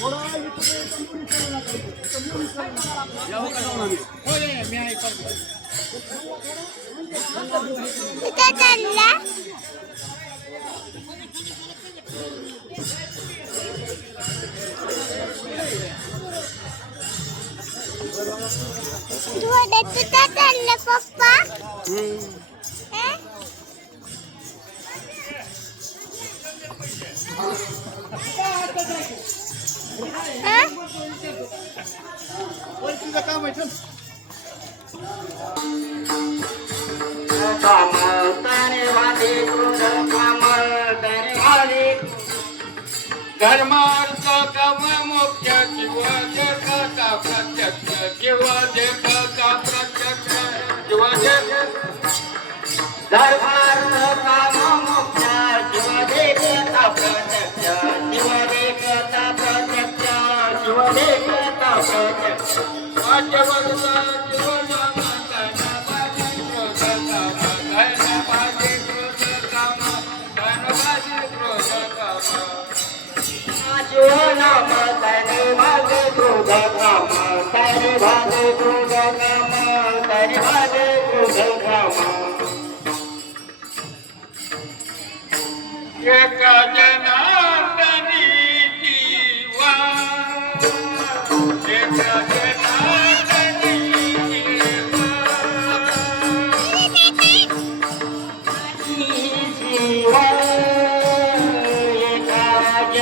Tu as des petites papa? Mmh. तुझं काम आहे धर्मार्थ काम मुख्य किंवा जगाचा प्रत्यक्ष किंवा जगाचा प्रत्यक्ष किंवा जग. धर्मार्थ काम मुख्य किंवा देवता प्रत्यक्ष किंवा देवता प्रत्यक्ष किंवा देवता प्रत्यक्ष. Jawahar Lal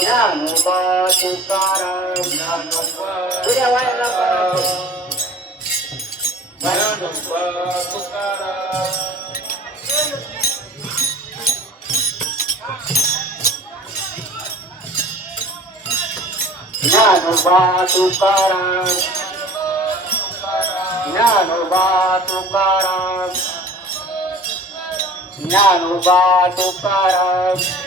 ज्ञानोबा तुकाराम तुझ्या वयाला ज्ञानोबा तुकाराम ज्ञानोबा तुकाराम ज्ञानोबा तुकाराम तुकाराम